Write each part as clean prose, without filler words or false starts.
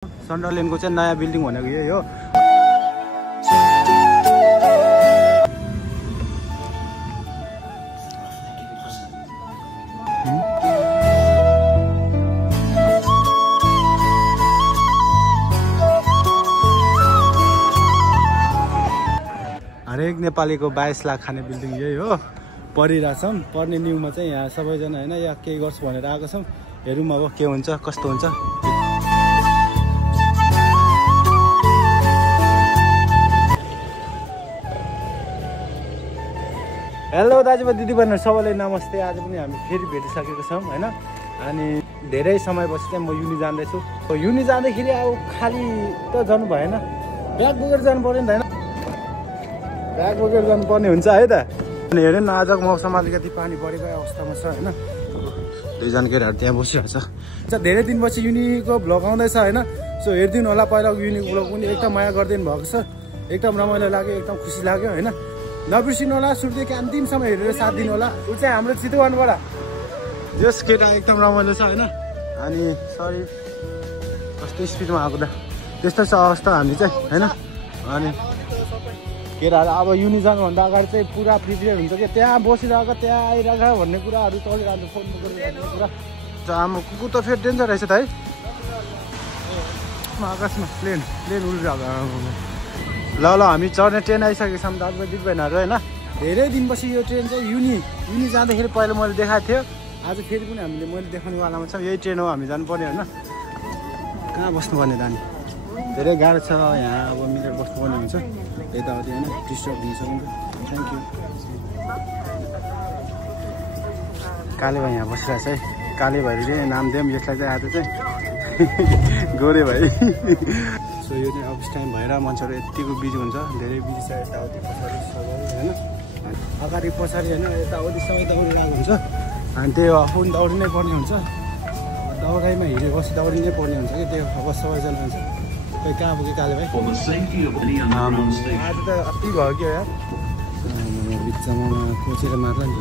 सन्डरल्यान्डको चाहिँ नयाँ बिल्डिङ भनेको यही हो। हरेक नेपालीको 22 लाख खाने बिल्डिङ यही हो। पढिरहेछौँ, पढ्ने न्युमा चाहिँ यहाँ सबैजना होइन यहाँ केही गर्छु भनेर आएको छौँ। हेरौँ अब के हुन्छ कस्तो हुन्छ। हेलो दाजुभाइ दिदीबहिनीहरू सबैलाई नमस्ते। आज पनि हामी फेरि भेटिसकेको छौँ होइन। अनि धेरै समयपछि चाहिँ म युनि जाँदैछु। युनि जाँदाखेरि अब खाली त जानु भएन, ब्याग बोकेर जानु पऱ्यो नि त होइन। ब्याग बोकेर जानुपर्ने हुन्छ है त। अनि हेर्नु न आजको मौसम अलिकति पानी परेको अवस्थामा छ होइन। दुईजना केटाहरू त्यहाँ बसिरहेछ। धेरै दिनपछि युनिको भ्लग आउँदैछ होइन। सो हेरिदिनु होला, पहिलाको युनिको भ्लग पनि एकदम माया गरिदिनु भएको छ। एकदम रमाइलो लाग्यो, एकदम खुसी लाग्यो होइन। नबिर्सिनु होला, सुरुदेखि अन्तिमसम्म हेरेर साथ दिनु होला। ऊ चाहिँ हाम्रो चितवनबाट जस केटा एकदम रमाइलो छ होइन। अनि सरी कस्तो स्पिडमा आएको त, त्यस्तो छ अवस्था हामी चाहिँ होइन। अनि केटाहरू अब युनि जानुभन्दा अगाडि चाहिँ पुरा प्रिपेयर हुन्छ कि त्यहाँ बसिरहेको त्यहाँ आइरहेको भन्ने कुराहरू चलिरहन्छ, फोन गरिरहेको कुरा। आमा कुकुर त फेरि डेन्जर रहेछ त है। आकाशमा प्लेन उडिरहेको। ल हामी चढ्ने ट्रेन आइसकेको छौँ दाजुभाइ दिदीबहिनीहरू होइन। धेरै दिनपछि यो ट्रेन चाहिँ युनि जाँदाखेरि पहिला मैले देखाएको थियो। आज फेरि पनि मैले देखाउनेवालामा छौँ। यही ट्रेन हो हामी जानुपर्ने होइन। कहाँ बस्नुपर्ने त अनि धेरै गाह्रो छ यहाँ। अब मिलेर बस्नुपर्ने हुन्छ यताउति होइन, डिस्टर्ब हुन सकिन्छ। Thank you. काले भाइ यहाँ बसिरहेछ है। काले भाइले नाम दिउँ यसलाई चाहिँ आज चाहिँ गोरे भाइ। सो यो चाहिँ अफिस टाइम भएर मान्छेहरू यतिको बिजी हुन्छ, धेरै बिजी छ। यताउति पछाडि सबै होइन, अगाडि पछाडि होइन, यताउति सबै दौडिरहेको हुन्छ। अनि त्यो आफू दौडिनै पर्ने हुन्छ। दौडाइमा हिँडेपछि दौडिनै पर्ने हुन्छ कि त्यो अब सबैजना हुन्छ। खोइ कहाँ पुग्यो काले भाइ? आज त अति भयो कि यार, बिचमा कोचेर मार्ला नि।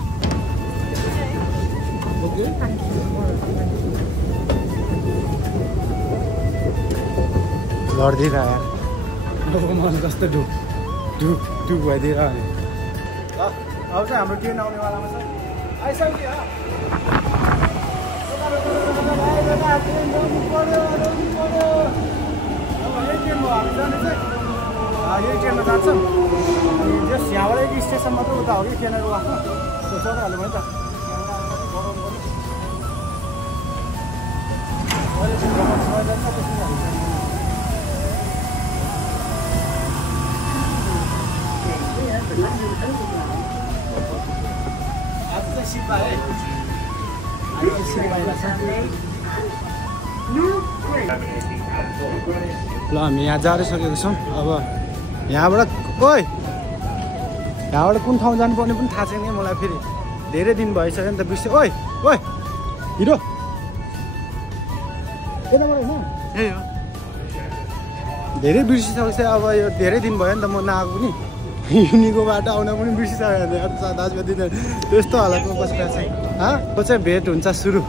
लड्दिएर यार मन कस्तो ढुक भइदिएर अनि अब चाहिँ हाम्रो ट्रेन आउनेवालामा छ। आइसक्यो यही ट्रेनमा जान्छौँ। अनि जस यहाँबाट एक स्टेसन मात्रै उता हो कि ट्रेनहरू आफ्नो चढिहाल्यो भने त ल हामी यहाँ जाँदैसकेको छौँ। अब यहाँबाट कुन ठाउँ जानुपर्ने पनि थाहा छैन मलाई। फेरि धेरै दिन भइसक्यो नि त बिर्स्यो। ओइ हिरो यताबाट होइन यही हो। धेरै बिर्सिसकेको छ। अब यो धेरै दिन भयो नि त म नआएको पनि। युनिको बाटो आउन पनि बिर्सिसक्यो दाजुभाइ दिदीहरू। त्यस्तो हालतमा बसिरहेको छ। को चाहिँ भेट हुन्छ सुरु।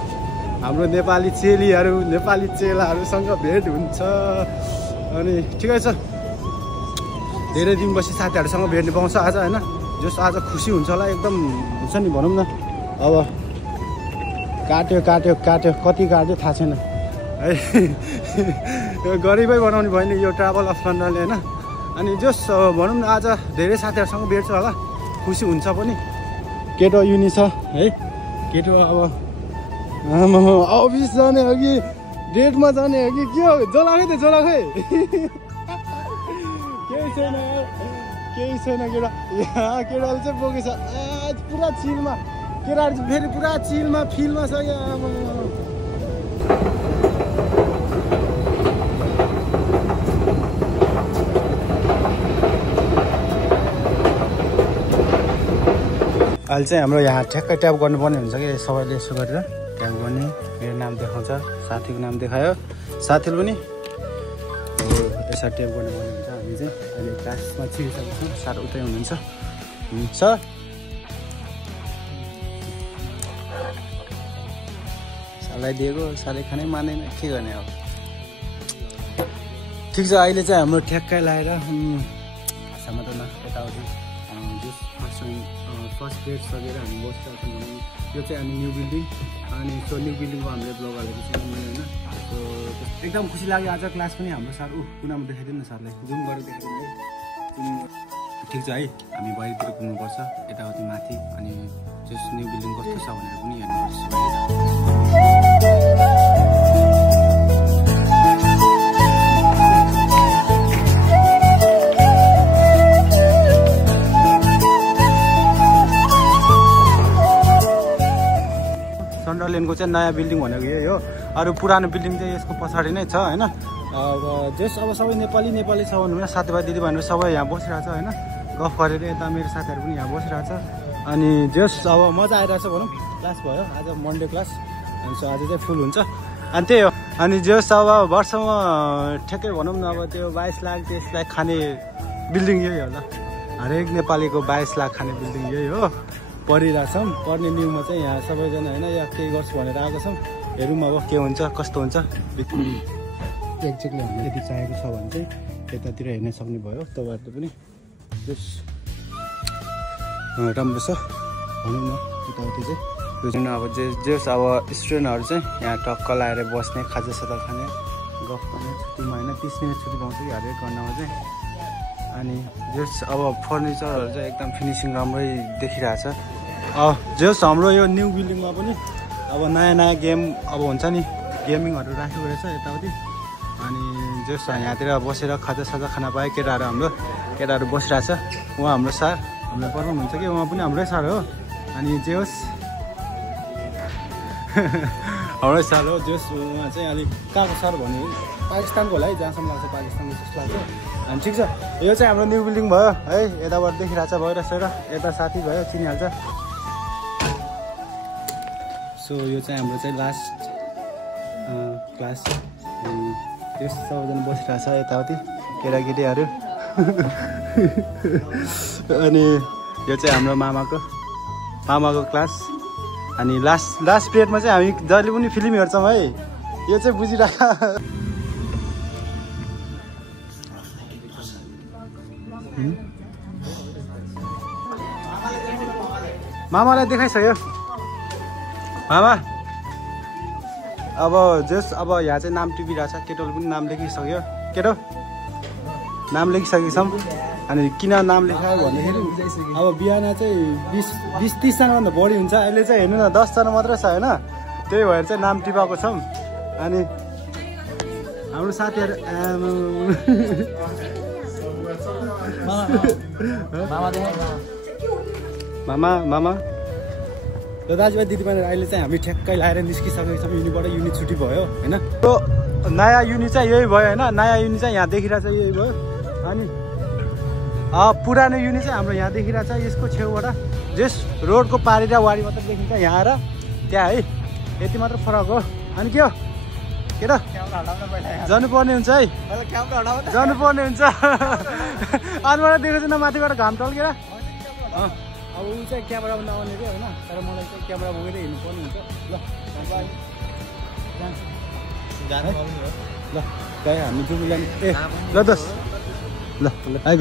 हाम्रो नेपाली चेलीहरू नेपाली चेलाहरूसँग भेट हुन्छ। अनि ठिकै छ, धेरै दिनपछि साथीहरूसँग भेट्नु पाउँछ आज होइन। जस आज खुसी हुन्छ होला एकदम हुन्छ नि भनौँ न। अब काट्यो कति काट्यो थाहा छैन है। गरिबै बनाउने भयो नि यो ट्राभल अफ लन्डनले होइन। अनि जस भनौँ न आज धेरै साथीहरूसँग भेट्छ होला, खुसी हुन्छ पनि। केटो युनि छ है, केटो अब अफिस जाने हो कि डेटमा जाने हो कि के हो? जलाखै त जलाखै केही छैन केटा। केटाले चाहिँ बोकेछ पुरा चिलमा। केटाहरू चाहिँ फेरि पुरा चिलमा फिलमा छ क्या। अहिले चाहिँ हाम्रो यहाँ ठ्याक्कै ट्याप गर्नुपर्ने हुन्छ कि सबैले यसो गरेर ट्याप गर्ने। मेरो नाम देखाउँछ, साथीको नाम देखायो, साथीले पनि यसरी ट्याप गर्नुपर्ने हुन्छ। हामी चाहिँ अहिले क्लासमा छिरिसकेको छौँ। सार उतै हुनुहुन्छ सर। सारलाई दिएको सारले खानै मान्दैन, के गर्ने अब। ठिक छ अहिले चाहिँ हाम्रो ठ्याक्कै लगाएर समाधान यताउति जस फर्स्ट ग्रेड सकेर हामी बसिरहेको छौँ भनौँ यो चाहिँ हामी न्यू बिल्डिङ अनि सो न्यू बिल्डिङको हामीले ब्लग हालेको छौँ होइन सो एकदम खुसी लाग्यो आज क्लास पनि हाम्रो सर कुनामा देखाइदिनु न सरलाई जुम गरेर देखाइदिनु है ठिक छ है हामी बाहिरतिर घुम्नुपर्छ यताउति माथि अनि जस न्यू बिल्डिङ कस्तो छ भनेर पनि हेर्नुपर्छ सन्डरल्यान्डको चाहिँ नयाँ बिल्डिङ भनेको यही हो अरू पुरानो बिल्डिङ चाहिँ यसको पछाडि नै छ होइन अब जस अब सबै नेपाली छ भन्नु साथीभाइ दिदीबहिनीहरू सबै यहाँ बसिरहेको छ होइन गफ गरेर यता मेरो साथीहरू पनि यहाँ बसिरहेको छ अनि जस अब मजा आइरहेको छ भनौँ क्लास भयो आज मन्डे क्लास अनि सो आज चाहिँ फुल हुन्छ अनि त्यही हो अनि जस अब वर्षमा ठ्याक्कै भनौँ न अब त्यो 22 लाख 23 लाख खाने बिल्डिङ यही होला हरेक नेपालीको 22 लाख खाने बिल्डिङ यही हो पढिरहेछौँ पढ्ने न्युमा चाहिँ यहाँ सबैजना होइन या केही गर्छु भनेर आएको छौँ हेरौँ अब के हुन्छ कस्तो हुन्छ एक्ज्याक्टली हामीलाई यदि चाहेको छ भने चाहिँ यतातिर हेर्न सक्ने भयो तपाईँहरूले पनि जस राम्रो छ भनौँ न यताउति चाहिँ अब जस अब स्टुडेन्टहरू चाहिँ यहाँ टक्क लगाएर बस्ने खाजासाजा खाने गफ गर्ने छुट्टीमा होइन 30 मिनट छुट्टी पाउँछ कि हरेक घन्टामा चाहिँ अनि जस अब फर्निचरहरू चाहिँ एकदम फिनिसिङ राम्रै देखिरहेछ जस हाम्रो यो न्यू बिल्डिङमा पनि अब नयाँ गेम अब हुन्छ नि गेमिङहरू राखेको रहेछ यताउति अनि जस यहाँतिर बसेर खाजासाजा खाना पाए केटाहरू बसिरहेछ उहाँ हाम्रो सर हामीलाई पढाउनुहुन्छ कि उहाँ पनि हाम्रै सर हो अनि जे होस् हाम्रै सर हो जस उहाँ चाहिँ अलिक कहाँको सर भन्यो पाकिस्तानको होला है जहाँसम्म लाग्छ पाकिस्तानको जस्तो लाग्छ अनि ठिक छ यो चाहिँ हाम्रो न्यू बिल्डिङ भयो है यताबाट देखिरहेछ भइरहेछ र यता साथी भयो चिनिहाल्छ सो यो चाहिँ हाम्रो चाहिँ लास्ट क्लास त्यस सबैजना बसिरहेछ यताउति केटाकेटीहरू अनि यो चाहिँ हाम्रो मामाको क्लास अनि लास्ट पिरियडमा चाहिँ हामी जहिले पनि फिल्म हेर्छौँ है यो चाहिँ बुझिरहेको मामालाई देखाइसक्यो मामा अब जस अब यहाँ चाहिँ नाम टिपिरहेछ केटोले पनि नाम लेखिसक्यो केटो नाम लेखिसकेको छौँ अनि किन नाम लेखायो भन्दाखेरि अब बिहान चाहिँ 20-30 जनाभन्दा बढी हुन्छ अहिले चाहिँ हेर्नु न 10 जना मात्रै छ होइन त्यही भएर चाहिँ नाम टिपाएको छौँ अनि हाम्रो साथीहरू मामा र दाजुभाइ दिदीबहिनी अहिले चाहिँ हामी ठ्याक्कै लगाएर निस्किसकेको छौँ युनिबाट युनि छुट्टी भयो होइन त्यो नयाँ युनि चाहिँ यही भयो होइन नयाँ युनि चाहिँ यहाँ देखिरहेछ यही भयो अनि पुरानो युनि चाहिँ हाम्रो यहाँ देखिरहेछ यसको छेउबाट जस रोडको पारी र वारी मात्र देखिन्छ यहाँ र त्यहाँ है यति मात्र फरक हो अनि के हो केटा जानुपर्ने हुन्छ है जानुपर्ने हुन्छ अरूबाट देखेको छैन माथिबाट घाम टल्केर अब ऊ चाहिँ क्यामेरामा नआउने रे होइन तर मलाई चाहिँ क्यामेरा बोकेर हिँड्नुपर्ने हुन्छ ल गए हामी जुम्लान ए ल दस ल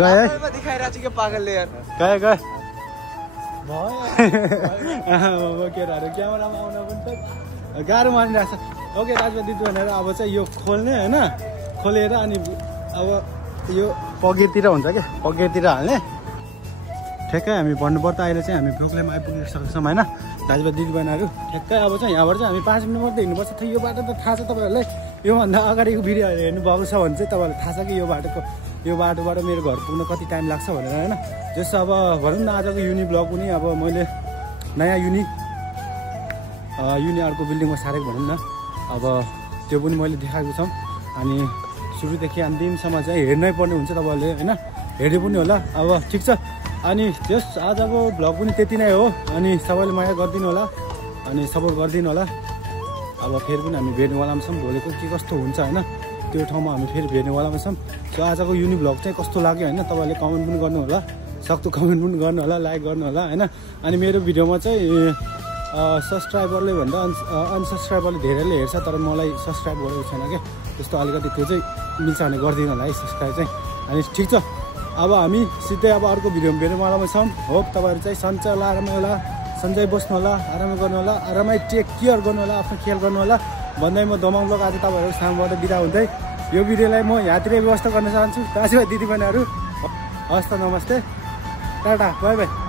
गए है देखाइरहेको छु के पागलले यार गए केटाहरू क्यामेरामा आउन पनि त गाह्रो मानिरहेको छ ओके दाजुभाइ दिदी भनेर अब चाहिँ यो खोल्ने होइन खोलेर अनि अब यो पकेटतिर हुन्छ क्या पकेटतिर हाल्ने ठ्याक्कै हामी भन्नुपर्दा अहिले चाहिँ हामी प्रोग्राम आइपुगिसकेको छौँ होइन दाजुभाइ दिदीबहिनीहरू ठ्याक्कै अब चाहिँ यहाँबाट चाहिँ हामी 5 मिनट मात्रै हिँड्नुपर्छ थियो यो बाटो त थाहा छ तपाईँहरूलाई योभन्दा अगाडिको भिडियोहरू हेर्नुभएको छ भने चाहिँ तपाईँहरूलाई थाहा छ कि यो बाटोबाट मेरो घर पुग्न कति टाइम लाग्छ भनेर होइन जस्तो अब भनौँ न आजको युनि ब्लग पनि अब मैले नयाँ युनि अर्को बिल्डिङमा सारेको भनौँ न अब त्यो पनि मैले देखाएको छौँ अनि सुरुदेखि अन्तिमसम्म चाहिँ हेर्नै पर्ने हुन्छ तपाईँहरूले होइन हेर्नु पनि होला अब ठिक छ अनि त्यस आजको भ्लग पनि त्यति नै हो अनि सबैले माया गरिदिनु होला अनि सपोर्ट गरिदिनु होला अब फेरि पनि हामी भेट्नेवालामा छौँ भोलिको के कस्तो हुन्छ होइन त्यो ठाउँमा हामी फेरि भेट्नेवालामा छौँ सो आजको युनि भ्लग चाहिँ कस्तो लाग्यो होइन तपाईँहरूले कमेन्ट पनि गर्नु होला सक्दो कमेन्ट पनि गर्नु होला लाइक गर्नु होला होइन अनि मेरो भिडियोमा चाहिँ सब्सक्राइबरले भन्दा अनसब्सक्राइबरले धेरैले हेर्छ तर मलाई सब्सक्राइब गरेको छैन क्या त्यस्तो अलिकति त्यो चाहिँ मिल्छ भने गरिदिनु होला है सब्सक्राइब चाहिँ। अनि ठिक छ, अब हामी सिधै अब अर्को भिडियोमा भेट्नु वालामा छौँ। होप तपाईँहरू चाहिँ सन्चै होला, आरामै होला, सन्चै बस्नु होला, आरामै गर्नु होला, आरामै टेक केयर गर्नु होला, आफ्नो ख्याल गर्नु होला भन्दै म दमाङ ब्लग आज तपाईँहरूको सामूबाट बिदा हुँदै यो भिडियोलाई म यहाँतिर व्यवस्था गर्न चाहन्छु। दाजुभाइ दिदीबहिनीहरू हस् त, नमस्ते, टाटा, बाई बाई।